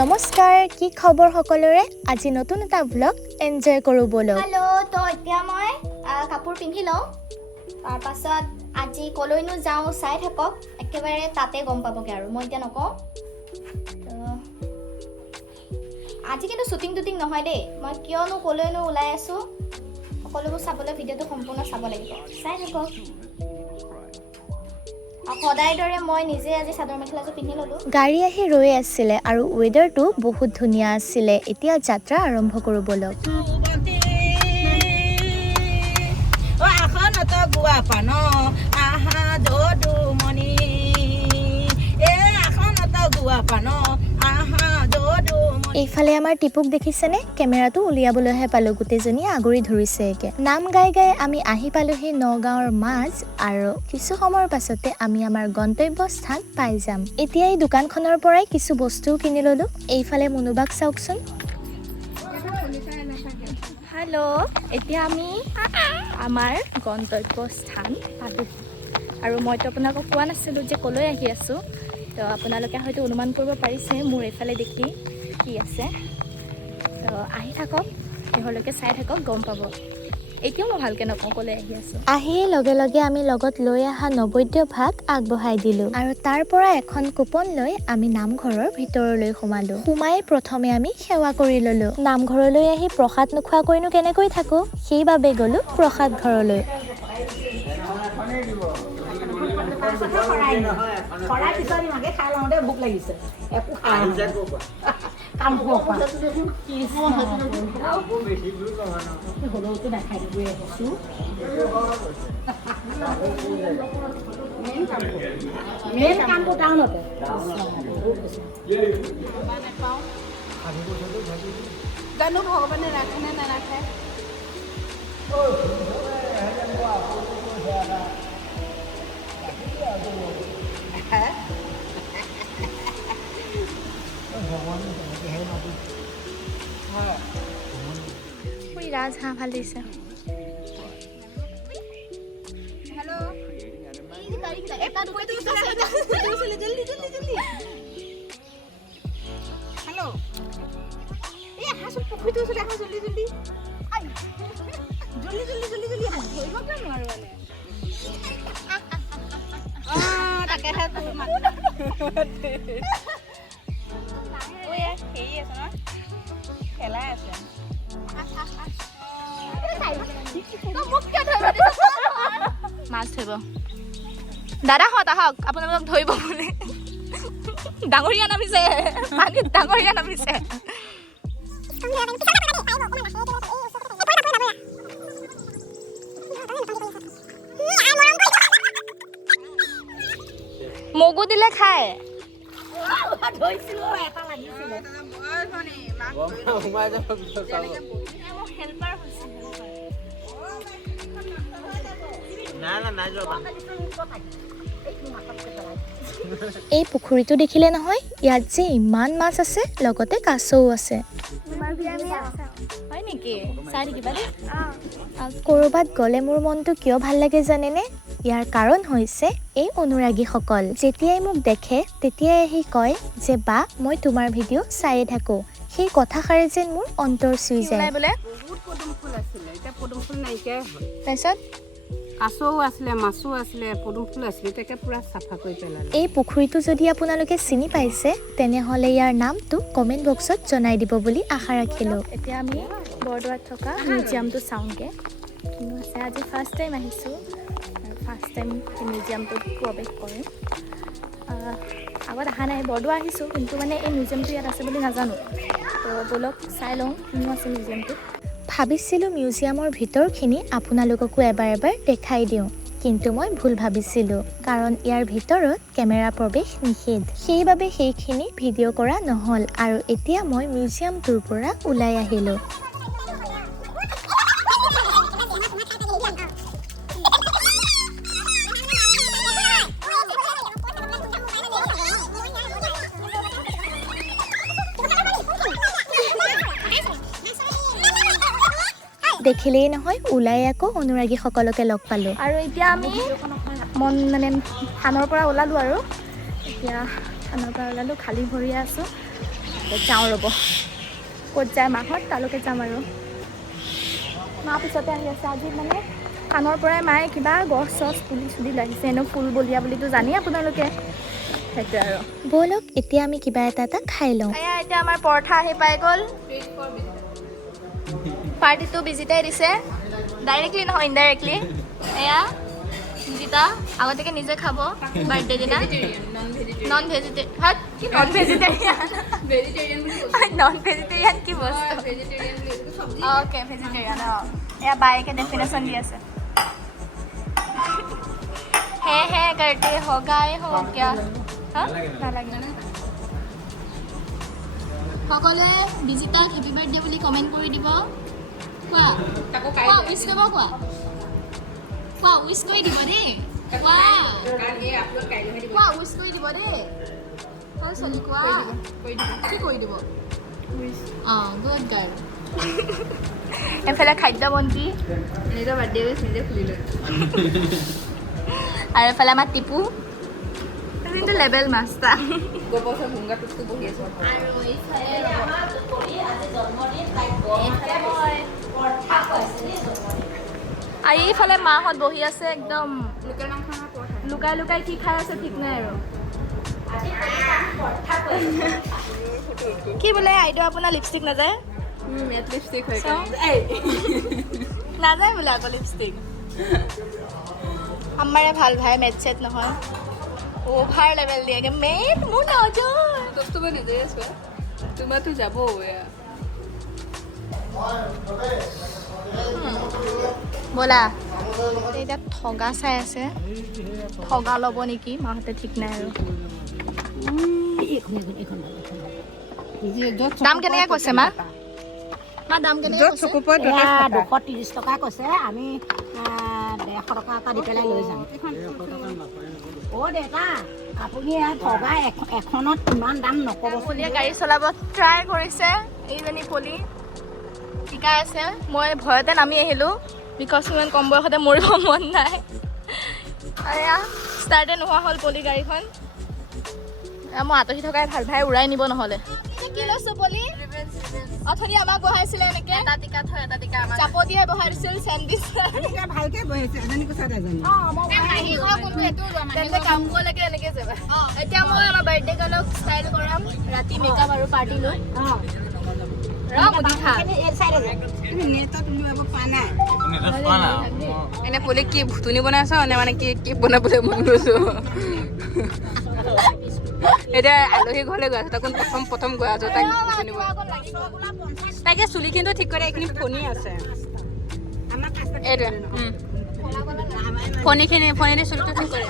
নমস্কাৰ, কি খবৰ সকলোৰে? আজি নতুন এটা ব্লগ এনজয় কৰোঁ ব'লক। হেল্ল', তো এতিয়া মই কাপোৰ পিন্ধি লওঁ, তাৰপাছত আজি কলৈনো যাওঁ চাই থাকক, একেবাৰে তাতে গম পাবগৈ আৰু মই এতিয়া নকওঁ। আজি কিন্তু শ্বুটিং টুটিং নহয় দেই, মই কিয়নো কলৈনো ওলাই আছোঁ সকলোবোৰ চাবলৈ ভিডিঅ'টো সম্পূৰ্ণ চাব লাগিব, চাই থাকক। সদায় দৰে মই নিজে আজি চাদৰ মেখেলাযোৰ পিন্ধি ল'লোঁ। গাড়ী আহি ৰৈ আছিলে আৰু ৱেডাৰটো বহুত ধুনীয়া আছিলে। এতিয়া যাত্ৰা আৰম্ভ কৰোঁ ব'লক। এইফালে আমাৰ টিপুক দেখিছেনে? কেমেৰাটো উলিয়াবলৈহে পালোঁ, গোটেইজনীয়ে আগুৰি ধৰিছে একে। নাম গাই গাই আমি আহি পালোহি নগাঁৱৰ মাজ, আৰু কিছু সময়ৰ পাছতে আমি আমাৰ গন্তব্য স্থান পাই যাম। এতিয়া এই দোকানখনৰ পৰাই কিছু বস্তুও কিনি ল'লোঁ। এইফালে মুনুবাক চাওকচোন। হেল্ল', এতিয়া আমি আমাৰ গন্তব্য স্থান পালোঁ, আৰু মইতো আপোনালোকক কোৱা নাছিলোঁ যে ক'লৈ আহি আছোঁ। তো আপোনালোকে হয়তো অনুমান কৰিব পাৰিছে মোৰ এইফালে দেখি কি আছে। তো আহি থাকক, শেষলৈকে চাই থাকক, গম পাব। এতিয়াও মই ভালকৈ নকওঁ ক'লৈ আহি আছোঁ। আহিয়ে লগে লগে আমি লগত লৈ অহা নৈবেদ্য ভাগ আগবঢ়াই দিলোঁ, আৰু তাৰ পৰা এখন কুপন লৈ আমি নামঘৰৰ ভিতৰলৈ সোমালোঁ। সোমাই প্ৰথমে আমি সেৱা কৰি ল'লোঁ। নামঘৰলৈ আহি প্ৰসাদ নোখোৱাকৈনো কেনেকৈ থাকোঁ, সেইবাবে গ'লোঁ প্ৰসাদ ঘৰলৈ। জানো ভগৱানে ৰাখে নে নাৰাখে। ৰাজহাঁহ ভাল দিছে। মাছ ধৰিব দাদাহঁত আহক, আপোনালোকক ধৰিব বুলি। ডাঙৰীয়া নামিছে, পানীত ডাঙৰীয়া নামিছে। মগু দিলে খায়। এই পুখুৰীটো দেখিলে নহয়, ইয়াত যে ইমান মাছ আছে, লগতে কাছও আছে। হয় নেকি? চাই থাকিবা দেই। ক'ৰবাত গ'লে মোৰ মনটো কিয় ভাল লাগে জানেনে? ইয়াৰ কাৰণ হৈছে এই অনুৰাগীসকল। যেতিয়াই মোক দেখে তেতিয়াই আহি কয় যে বা মই তোমাৰ ভিডিঅ' চায়ে থাকোঁ। সেই কথাষাৰে যেন মোৰ অন্তৰ চুই যায়। বহুত পদুম ফুল আছিলে, এতিয়া পদুম ফুল নাইকিয়াই হ'ল। তাৰপিছত কাছও আছিলে, মাছো আছিলে, পদুম ফুল আছিলে, তাকে পুৰা চাফা কৰি পেলালে। এই পুখুৰীটো যদি আপোনালোকে চিনি পাইছে, তেনেহ'লে ইয়াৰ নামটো কমেণ্ট বক্সত জনাই দিব বুলি আশা ৰাখিলোঁ। এতিয়া আমি বৰদোৱাত থকা মিউজিয়ামটো চাওঁগৈ। কিনো আছে, আজি ফাৰ্ষ্ট টাইম আহিছোঁ, আৰু ফাৰ্ষ্ট টাইম মিউজিয়ামটোত প্ৰৱেশ কৰিম। আগত অহা নাই, বৰদোৱা আহিছোঁ, কিন্তু মানে এই মিউজিয়ামটো ইয়াত আছে বুলি নাজানো। তো ব'লক চাই লওঁ কিনো আছে মিউজিয়ামটোত। ভাবিছিলোঁ মিউজিয়ামৰ ভিতৰখিনি আপোনালোককো এবাৰ দেখাই দিওঁ, কিন্তু মই ভুল ভাবিছিলোঁ, কাৰণ ইয়াৰ ভিতৰত কেমেৰা প্ৰৱেশ নিষেধ। সেইবাবে সেইখিনি ভিডিঅ' কৰা নহ'ল, আৰু এতিয়া মই মিউজিয়ামটোৰ পৰা ওলাই আহিলোঁ। দেখিলেই নহয়, ওলাই আকৌ অনুৰাগীসকলকে লগ পালোঁ। আৰু এতিয়া আমি থানৰ পৰা ওলালোঁ, আৰু এতিয়া থানৰ পৰা ওলালোঁ, খালী ভৰি আছোঁ। যাওঁ ৰ'ব, ক'ত যায় মাহঁত তালৈকে যাম আৰু। মা পিছতে আহি আছে। আজি মানে থানৰ পৰাই মায়ে কিবা গছ চছ পুলি চুলি লৈ আহিছে। এনেও ফুল বলিয়া বুলিতো জানেই আপোনালোকে, সেইটোৱে আৰু। ব'লক এতিয়া আমি কিবা এটা খাই লওঁ। এতিয়া আমাৰ পৰঠা আহি পাই গ'ল। পাৰ্টিটো বিজিতাই দিছে, ডাইৰেক্টলি নহয় ইনডাইৰেক্টলি। এয়া বিজিতা আগতীয়াকৈ নিজে খাব বাৰ্থডে দিনা। নন ভেজিটেৰিয়ান, কি নন ভেজিটেৰিয়ান? নন ভেজিটেৰিয়ান কি বস্তু? Okay vegetarian. অঁ, এয়া বায়েকে ডেফিনেশ্যন দি আছে। হে करते होगा हो क्या? নালাগে। সকলোৱে বিজিতাক হেপী বাৰ্থডে বুলি কমেণ্ট কৰি দিব। কোৱা উইচ কৰিব, কোৱা উইচ কৰি দিব দেই। কোৱা উইচ কৰি দিব দেই। ছোৱালী কোৱা কি কৰি দিব? অঁ, গুড গাৰ্ল। এফালে খাদ্যমন্ত্ৰী নিজৰ বাৰ্থডে উইচ নিজে খুলি লয়। আৰু এফালে আমাৰ টিপু কিন্তু লেবেল মাষ্টাৰ। আৰু এইফালে মাহঁত বহি আছে একদম লুকাই লুকাই কি খাই আছে ঠিক নাই আৰু। কি বোলে আইদেউ আপোনাৰ লিপষ্টিক নাযায়? নাযায় বোলে আকৌ লিপষ্টিক। আমাৰে ভাল ভাই মেট চেট নহয়, অভাৰ লেভেল দিয়েগে। মেট মোৰ নজৰ তোমাৰতো যাব ব'লা। এতিয়া ঠগা চাই আছে, ঠগা ল'ব নেকি মাহঁতে ঠিক নাই আৰু। দাম কেনেকৈ কৈছে মা? দাম কেনেকৈ কৈছে? 230 টকা কৈছে। আমি 150 টকা এটা দি পেলাই লৈ যাম। অ' দেউতা, আপুনি ঠগা এখনত কিমান দাম নক'ব। পলিয়ে গাড়ী চলাব ট্ৰাই কৰিছে, এইজনী পলি শিকাই আছে। মই ভয়তে নামি আহিলোঁ, বিকজ ইমান কম বয়সতে মৰিব মন নাই। এয়া ষ্টাৰ্টে নোহোৱা হ'ল পলি গাড়ীখন। মই আঁতৰি থকাই ভাল, ভাই উৰাই নিব নহ'লে। কি লৈছো পলি? অথনি আমাক বহাইছিলে এনেকে, এটা টিকা থৈ এটা টিকা চাপতিয়ে বহাই দিছিল চেণ্ডউইচ। ভালকে বহিছে এজনী কৈছে এজনী। তেন্তে কাম কৰিলেকে এনেকে যাবা। এতিয়া মই আমাৰ বাৰ্থডে গাৰ্লক ষ্টাইল কৰাম, ৰাতি মেকআপ আৰু পাৰ্টি লৈ। এনে পলি কি ভুতুনি বনাইছ নে মানে কি কি বনাবলৈ মন গৈছো? এতিয়া আলহী ঘৰলৈ গৈ আছো, তাকো প্ৰথম গৈ আছো তাক ভুতুনি তাকে চুলি কিন্তু ঠিক কৰে, এইখিনি ফণি আছে। এইটোৱে ফণিখিনি চুলিটো ঠিক কৰে।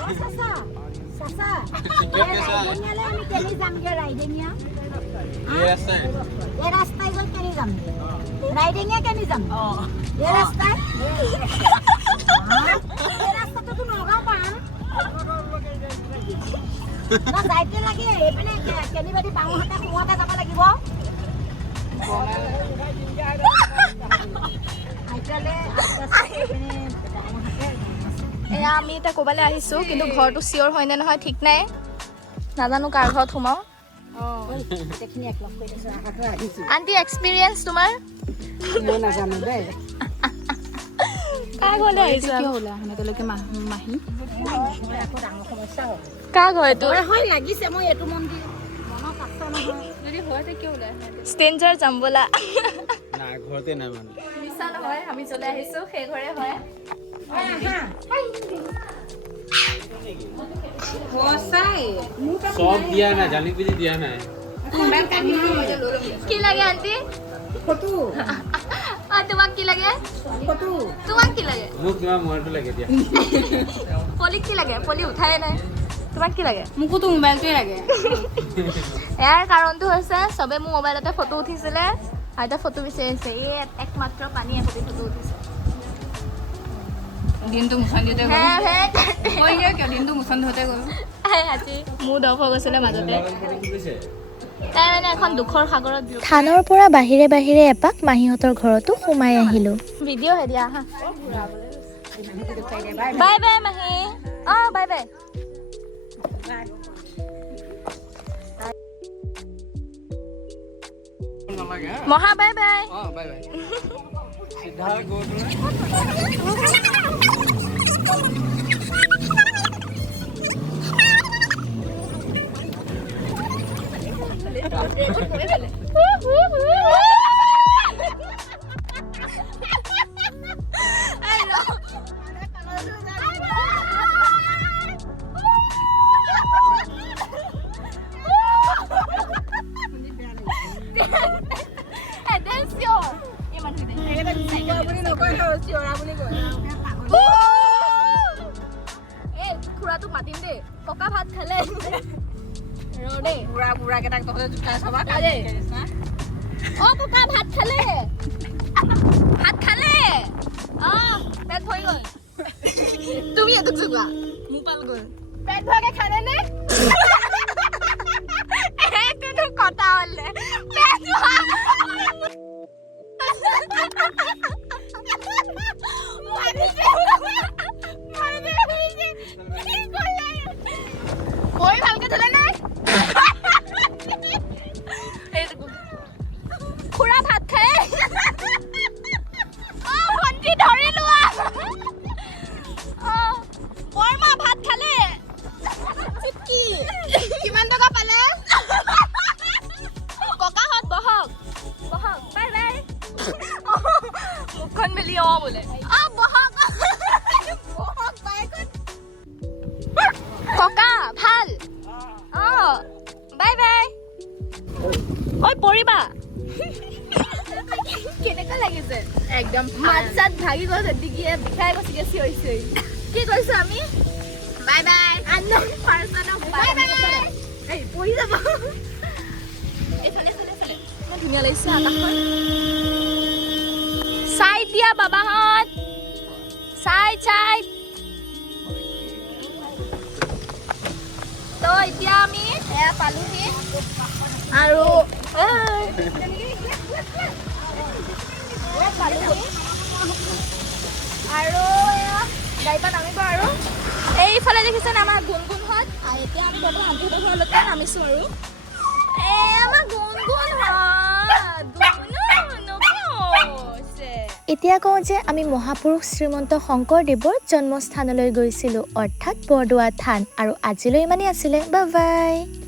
এয়া আমি এতিয়া ক'ৰবালৈ আহিছোঁ, কিন্তু ঘৰটো চিয়'ৰ হয়নে নহয় ঠিক নাই, নাজানো কাৰ ঘৰত সোমাওঁ। আণ্টি এক্সপিৰিয়েঞ্চ তোমাৰ? মই নাজানো দেই। কাৰ ঘৰলৈ আহিছোঁ? মাহী কাৰ ঘৰ এইটো? লাগিছে মই এইটো মন্দিৰ মনত আছে নহয়। যদি হয় কিয় ওলাই ষ্ট্ৰেঞ্জাৰ যাম ব'লা। নাই ঘৰতে নাই মানে। মিছা নহয়, আমি য'লৈ আহিছোঁ সেই ঘৰে হয়। সব দিয়া নাই, জানি বুজি দিয়া নাই। কি লাগে আণ্টি? ফটো তোমাক কি লাগে? ফটো তোমাক কি লাগে? মোক তোমাৰ মোবাইলটো লাগে দিয়া। পলিক কি লাগে? পলি উঠাই নাই। তোমাক কি লাগে? মোকোতো মোবাইলটোৱে লাগে। ইয়াৰ কাৰণটো হৈছে চবে মোৰ মোবাইলতে ফটো উঠিছিলে, আৰু এতিয়া ফটো বিচাৰিছে। এই একমাত্ৰ পানী এসপি ফটো উঠিছে। দিনটো মুচন দিওঁতে দিনটো মুচন ধোতে গ'ল। আজি মোৰ দফ হৈ গৈছিলে মাজতে। তাই মানে এখন দুখৰ সাগৰত থানৰ পৰা বাহিৰে বাহিৰে এপাক মাহীহঁতৰ ঘৰতো সোমাই আহিলোঁ। ভিডিঅ' হে দিয়া আহা। বাই বাই মাহী। অঁ বাই বাই। মহা বাই বাই চিধা গৈ পেলাই খুৰাটোক মাতিম দেই পকা ভাত খালে ৰ দেই বুঢ়া বুঢ়া কেইটাক তহঁতে জোকাই চাবা অ ককা ভাত খালে পেট ভৰি গ'ল তুমি এইটোক জোকোৱা মোৰ পাল গ'ল পেট ভৰাকে খালে নে এইটোতো কটা হ'লে পেট ভৰি ভালকে ধুলে নে খুৰা ভাত খায় ভণ্টি ধৰি লোৱা বৰমা ভাত খালে কি কিমান টকা পালে ককাহঁত বহক বহক বাই বাই মুখখন মেলি বোলে বহক বহক বাইকত ককা ভাল বাই বাই ঐ পৰিবা কেনেকুৱা লাগিছে একদম মাত চাত ভাগি গ'ল ডিগিয়ে বিষাই গৈছে চিঞৰিছে কি কৈছো আমি bye bye unknown পাৰ্চনক bye bye এই পৰি যাব এইফালে ইমান ধুনীয়া লাগিছে আকাশখন চাই দিয়া বাবাহঁত চাই তো এতিয়া আমি এয়া পালোহি আৰু আৰু গাড়ীৰপৰা নামিব আৰু এইফালে দেখিছেনে আমাৰ গুণগুণহঁত এতিয়া আমি বৰ্তমান আন্টিহঁতৰ ঘৰলৈকে নামিছোঁ আৰু আমাৰ এতিয়া কওঁ যে আমি মহাপুৰুষ শ্ৰীমন্ত শংকৰদেৱৰ জন্মস্থানলৈ গৈছিলোঁ, অৰ্থাৎ বৰদোৱা থান। আৰু আজিলৈ ইমানেই আছিলে। Bye bye.